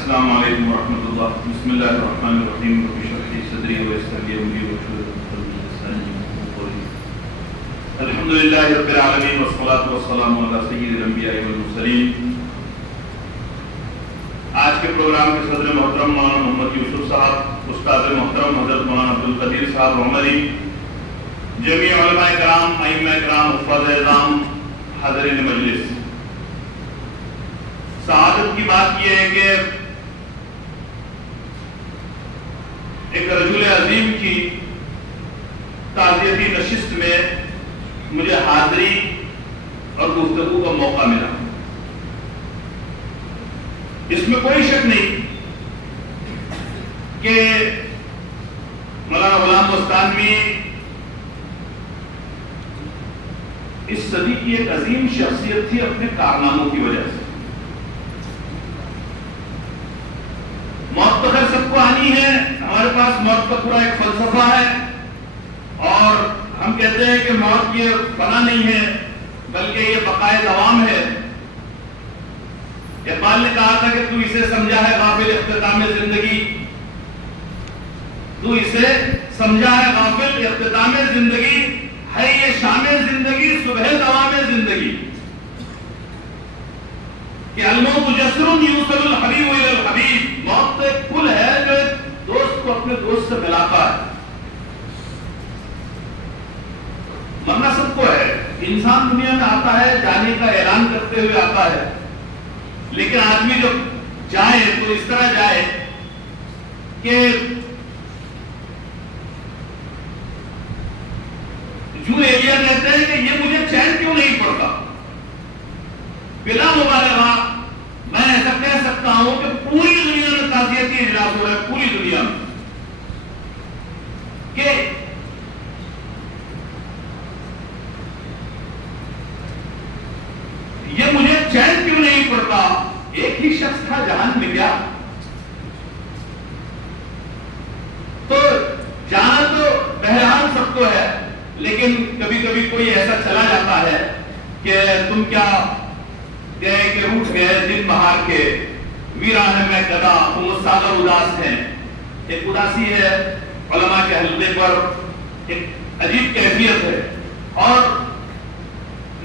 السلام علیکم ورحمۃ اللہ. بسم اللہ الرحمن الرحیم. رب اشرح لي صدری ويسر لي امری واحلل عقدۃ من لسانی يفقهوا قولی. الحمد للہ رب العالمین والصلاة والسلام علی سید الانبیاء والمرسلین. آج کے پروگرام کے صدر محترم مولانا محمد یوسف صاحب، استاد محترم حضرت مولانا عبدالقدیر صاحب عمری، جمیع علماء کرام، ائمہ کرام، حفاظ اعظام، حاضرین مجلس. سعادت کی بات یہ ہے کہ ایک رجل عظیم کی تعزیتی نشست میں مجھے حاضری اور گفتگو کا موقع ملا. اس میں کوئی شک نہیں کہ مولانا غلام بستانوی اس صدی کی ایک عظیم شخصیت تھی اپنے کارناموں کی وجہ سے. موت تو خیر سب کو آنی ہے، ہمارے پاس موت کا پورا ایک فلسفہ ہے، اور ہم کہتے ہیں کہ موت یہ فنا نہیں ہے بلکہ یہ بقائے دوام ہے. اقبال نے کہا تھا کہ تو اسے سمجھا ہے غافل اختتام زندگی، تو اسے سمجھا ہے غافل اختتام زندگی، ہے یہ شام زندگی صبح دوام زندگی. کہ الموت جسر یوصل الحبیب الی الحبیب، موت تو ایک پل ہے جو ایک دوست کو اپنے دوست سے ملاتا ہے. مرنا سب کو ہے، انسان دنیا میں آتا ہے جانے کا اعلان کرتے ہوئے آتا ہے، لیکن آدمی جب جائے تو اس طرح جائے کہ جو ایلیا کہتے ہیں کہ یہ مجھے چین کیوں نہیں پڑتا. بلا مبالغہ میں ایسا کہہ سکتا ہوں کہ پوری دنیا میں تعزیتی اجلاس ہو رہا ہے، پوری دنیا میں، کہ یہ مجھے چین کیوں نہیں پڑتا. ایک ہی شخص تھا جہان میں گیا، تو جانا تو بہرحال سب کو ہے، لیکن کبھی کبھی کوئی ایسا چلا جاتا ہے کہ تم کیا گئے کہ روٹ گئے دن بہار کے، ویران میں گدا تم ساگر اداس ہیں. ایک اداسی ہے علماء کے حلقے پر، ایک عجیب کیفیت ہے، اور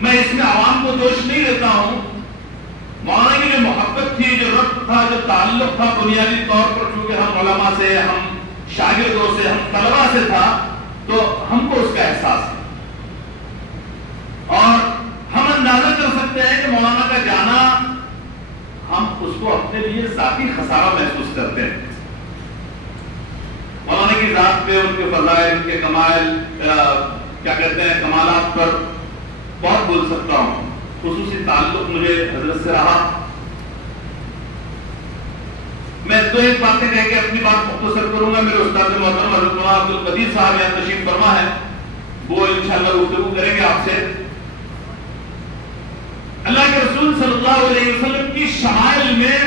میں اس میں عوام کو دوش نہیں دیتا ہوں. مولانا کی جو محبت تھی، جو ربط تھا، جو تعلق تھا بنیادی طور پر چونکہ ہم علماء سے، ہم شاگردوں سے، ہم طلباء سے تھا، تو ہم کو اس کا احساس ہے. اور ہم اندازہ کر سکتے ہیں کہ مولانا کا جانا ہم اس کو اپنے لیے ذاتی خسارہ محسوس کرتے ہیں. مولانا کی ذات پہ، ان کے فضائل، ان کے کمال، کیا کہتے ہیں، کمالات پر بہت بول سکتا ہوں. خصوصی تعلق مجھے حضرت سے رہا. میں دو ایک باتیں کہہ کے اپنی بات مختصر کروں گا. میرے استاد محترم حضرت مولانا عبدالقدیر صاحب یہاں تشریف فرما ہے، وہ انشاءاللہ گفتگو کریں گے آپ سے. اللہ کے رسول صلی اللہ علیہ وسلم کی شمائل میں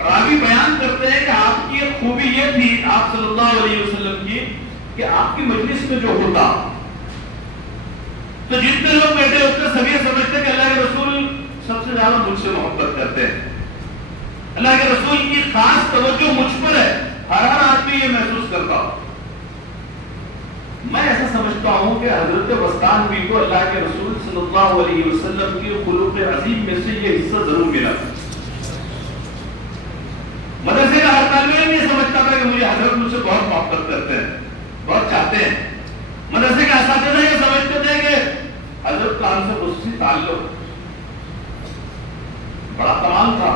راوی بیان کرتے ہیں کہ آپ کی ایک خوبی یہ تھی آپ صلی اللہ علیہ وسلم کی کہ آپ کی مجلس میں جو ہوتا تو جتنے لوگ بیٹھے ہوتے سبھی سمجھتے کہ اللہ کے رسول سب سے زیادہ مجھ سے محبت کرتے ہیں، اللہ کے رسول کی خاص توجہ مجھ پر ہے. ہر آدمی یہ محسوس کرتا. میں ایسا سمجھتا ہوں کہ حضرت بستانوی کو اللہ کے رسول صلی اللہ علیہ وسلم کی خلوق عظیم میں سے یہ حصہ ضرور ملا. مدرسے کا ہر طالب علم یہ سمجھتا تھا کہ مجھے حضرت مجھ سے بہت محبت کرتے ہیں، بہت چاہتے ہیں. مدرسے کے اساتذہ یہ سمجھتے تھے کہ حضرت کا ہم سے خصوصی تعلق بڑا کمال تھا.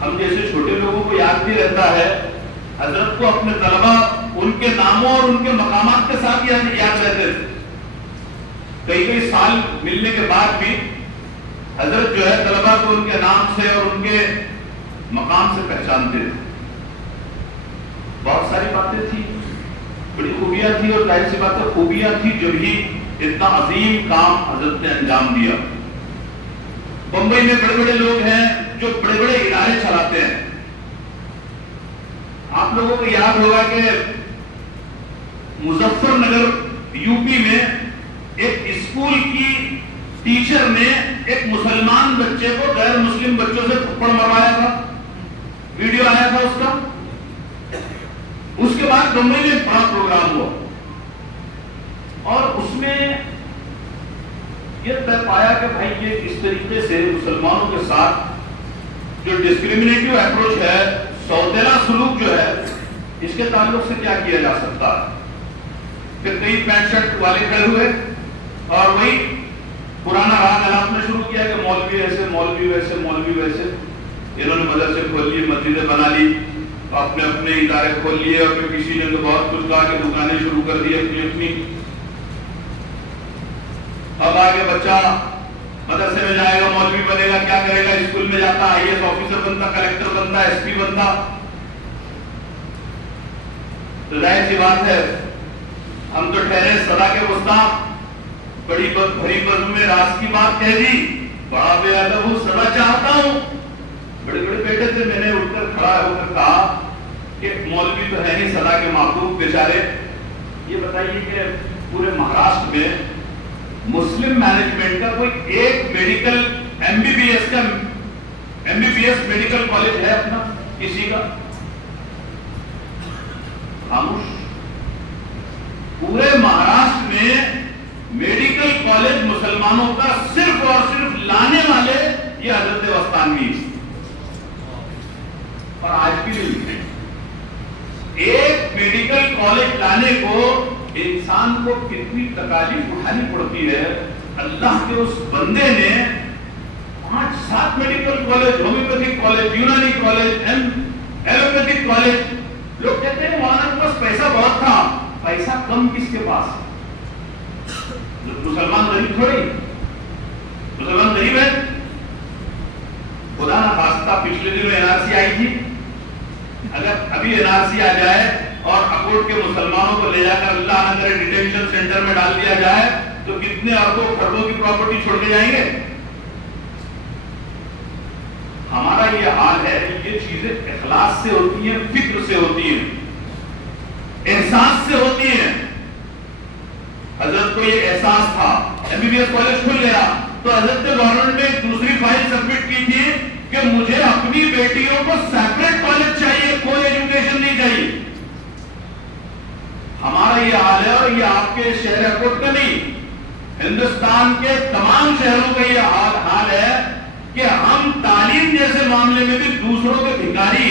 ہم جیسے چھوٹے لوگوں کو یاد بھی رہتا ہے، حضرت کو اپنے طلبہ ان کے ناموں اور ان کے مقامات کے ساتھ یاد رہتے تھے. کئی کئی سال ملنے کے بعد بھی حضرت جو ہے طلبہ کو ان کے نام سے اور ان کے مقام سے پہچانتے تھے. بہت ساری باتیں تھی، بڑی خوبیاں تھی، اور ظاہر سی باتیں خوبیاں تھی جب ہی اتنا عظیم کام حضرت نے انجام دیا. بمبئی میں بڑے بڑے لوگ ہیں جو بڑے بڑے ادارے چلاتے ہیں. آپ لوگوں کو یاد ہوگا کہ مظفر نگر یو پی میں ایک اسکول کی ٹیچر نے ایک مسلمان بچے کو غیر مسلم بچوں سے تھپڑ مروایا تھا. ویڈیو آیا تھا اس کا. اس کے بعد بمبئی میں ایک بڑا پروگرام ہوا اور اس میں یہ طے پایا کہ بھائی یہ اس طریقے سے مسلمانوں کے ساتھ جو ڈسکریمنیٹو اپروچ ہے، سودیلا سلوک جو ہے، اس کے تعلق سے کیا کیا جا سکتا ہے. پھر کئی پینٹ شرٹ والے کھڑے ہوئے اور وہی پرانا راگ الاپنا شروع کیا کہ مولوی ایسے، مولوی ویسے، مولوی ویسے. انہوں نے مدرسے کھول لیے، مسجدیں بنا لی، اپنے اپنے ادارے کھول لیے، اور پھر کسی نے تو بہت کچھ کہا کہ دکانیں شروع کر دی اپنی اپنی. اب آگے بچہ مدرسے میں جائے گا، مولوی بنے گا، کیا کرے گا؟ اسکول میں جاتا، آئی ایس آفیسر بنتا، کلیکٹر بنتا، ایس پی بنتا. تو ظاہر سی بات ہے ہم تو ٹھہرے صدا کے گستاخ، بڑی بھری بزم میں راز کی بات کہہ دی، بڑا بے ادب ہوں، صدا چاہتا ہوں. بڑے بڑے بیٹے تھے، میں نے اٹھ کر کھڑا ہو کر کہا کہ مولوی تو ہے نہیں صدا کے محبوب بیچارے. یہ بتائیے کہ پورے مہاراشٹر میں مسلم مینجمنٹ کا کوئی ایک medical M B B S medical college ہے اپنا کسی کا؟ خاموش. پورے مہاراشٹر میں میڈیکل کالج مسلمانوں کا صرف اور صرف لانے والے یہ حضرت وستانوی. اور آج بھی ایک میڈیکل کالج لانے کو انسان کو کتنی تکالیف اٹھانی پڑتی ہے. اللہ کے اس بندے نے 5-7 میڈیکل کالج، ہومیوپیتھک کالج، یونانی کالج، ایلوپیتھک کالج. لوگ کہتے ہیں مولانا کے پاس پیسہ بہت تھا. پیسہ کم کس کے پاس؟ مسلمان غریب تھوڑی، مسلمان غریب ہے. خدا نہ خواستہ پچھلے دنوں این آر سی آئی تھی. اگر ابھی این آر سی آ جائے اور اکوٹ کے مسلمانوں کو لے جا کر اللہ نہ کرے ڈیٹینشن سینٹر میں ڈال دیا جائے تو کتنے اربوں کروڑوں کی پراپرٹی چھوڑ کے جائیں گے. ہمارا یہ حال ہے. یہ چیزیں اخلاص سے ہوتی ہیں، فکر سے ہوتی ہیں، احساس سے ہوتی ہیں. حضرت کو یہ احساس تھا. M B B S college کھل گیا تو حضرت نے گورنمنٹ میں ایک دوسری فائل سبمٹ کی تھی کہ مجھے اپنی بیٹیوں کو سیپریٹ کالج چاہیے، کوئی ایجوکیشن نہیں چاہیے. ہمارا یہ حال ہے، اور یہ آپ کے شہر اکوٹ کا نہیں، ہندوستان کے تمام شہروں کا یہ حال ہے کہ ہم تعلیم جیسے معاملے میں بھی دوسروں کے بھکاری.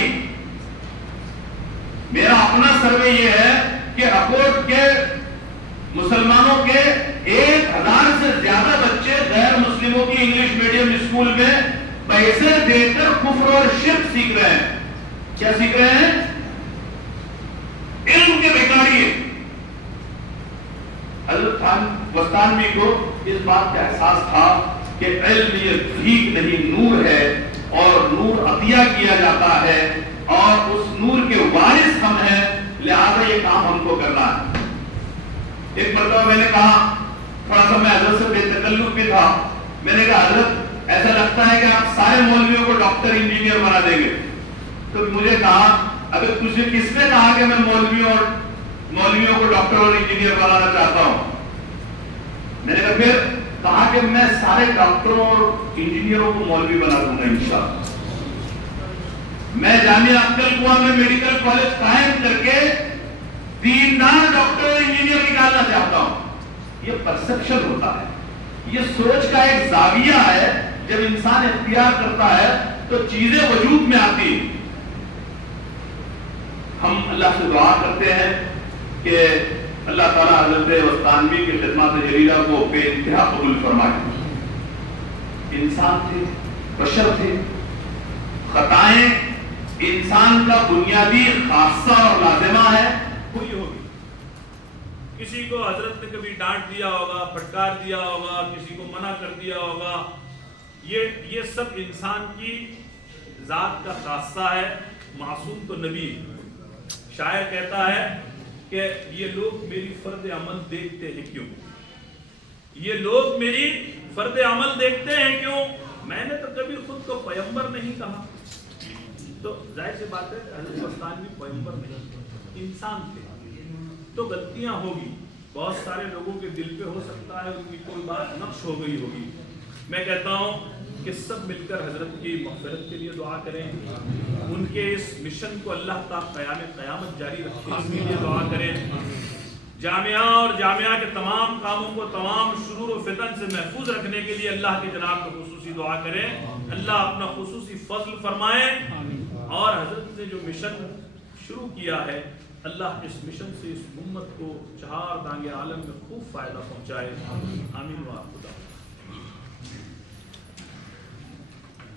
میرا اپنا سروے یہ ہے کہ اکوٹ کے مسلمانوں کے 1000 سے زیادہ بچے غیر مسلموں کی انگلش میڈیم اسکول میں پیسے دے کر کفر اور شرک سیکھ رہے ہیں. کیا سیکھ رہے ہیں؟ علم کے بھکاری. حضرت وستانوی کو اس بات کا احساس تھا کہ علم یہ بھیک نہیں، نور ہے، اور نور عطیہ کیا جاتا ہے، اور اس نور کے وارث ہم ہیں، لہذا یہ کام ہم کو کرنا ہے. ایک مرتبہ میں نے کہا، تھوڑا سا میں حضرت سے بے تکلف بھی تھا، میں نے کہا حضرت ایسا لگتا ہے کہ آپ سارے مولویوں کو ڈاکٹر انجینئر بنا دیں گے. تو مجھے کہا اگر تجھے کس نے کہا کہ میں مولویوں کو ڈاکٹر اور انجینئر بنانا چاہتا ہوں؟ میں نے پھر کہا کہ میں سارے ڈاکٹروں اور انجینئروں کو مولوی بنا دوں گا انشاءاللہ. میں جامعہ عبدل کنواں میں میڈیکل کالج قائم کر کے دیندار ڈاکٹر اور انجینئر نکالنا چاہتا ہوں. یہ پرسپشن ہوتا ہے، یہ سوچ کا ایک زاویہ ہے. جب انسان اختیار کرتا ہے تو چیزیں وجود میں آتی. ہم اللہ سے دعا کرتے ہیں کہ اللہ تعالیٰ حضرت وستانوی کی خدمات جلیلہ کو بے انتہا قبول فرمائے. انسان تھے، بشر تھے، خطائیں انسان کا بنیادی خاصہ اور لازمہ ہے. ہوئی ہوگی، کسی کو حضرت نے کبھی ڈانٹ دیا ہوگا، پھٹکار دیا ہوگا، کسی کو منع کر دیا ہوگا. یہ سب انسان کی ذات کا خاصہ ہے. معصوم تو نبی. شاعر کہتا ہے کہ یہ لوگ میری فرد عمل دیکھتے ہیں کیوں؟ یہ لوگ میری فرد عمل دیکھتے ہیں کیوں؟ میں نے تو کبھی خود کو پیغمبر نہیں کہا. تو ظاہر سی بات ہے حضرت وستانوی پیغمبر نہیں، انسان تھے. تو غلطیاں ہوگی، بہت سارے لوگوں کے دل پہ ہو سکتا ہے ان کی کوئی بات نقش ہو گئی ہوگی. میں کہتا ہوں کہ سب مل کر حضرت کی مغفرت کے لیے دعا کریں، ان کے اس مشن کو اللہ تعالیٰ قیامت جاری رکھے اس کے لیے دعا کریں، جامعہ اور جامعہ کے تمام کاموں کو تمام شرور و فتن سے محفوظ رکھنے کے لیے اللہ کے جناب کو خصوصی دعا کریں، اللہ اپنا خصوصی فضل فرمائے، اور حضرت نے جو مشن شروع کیا ہے اللہ اس مشن سے اس امت کو چہار دانگے عالم میں خوب فائدہ پہنچائے، آمین و خدا۔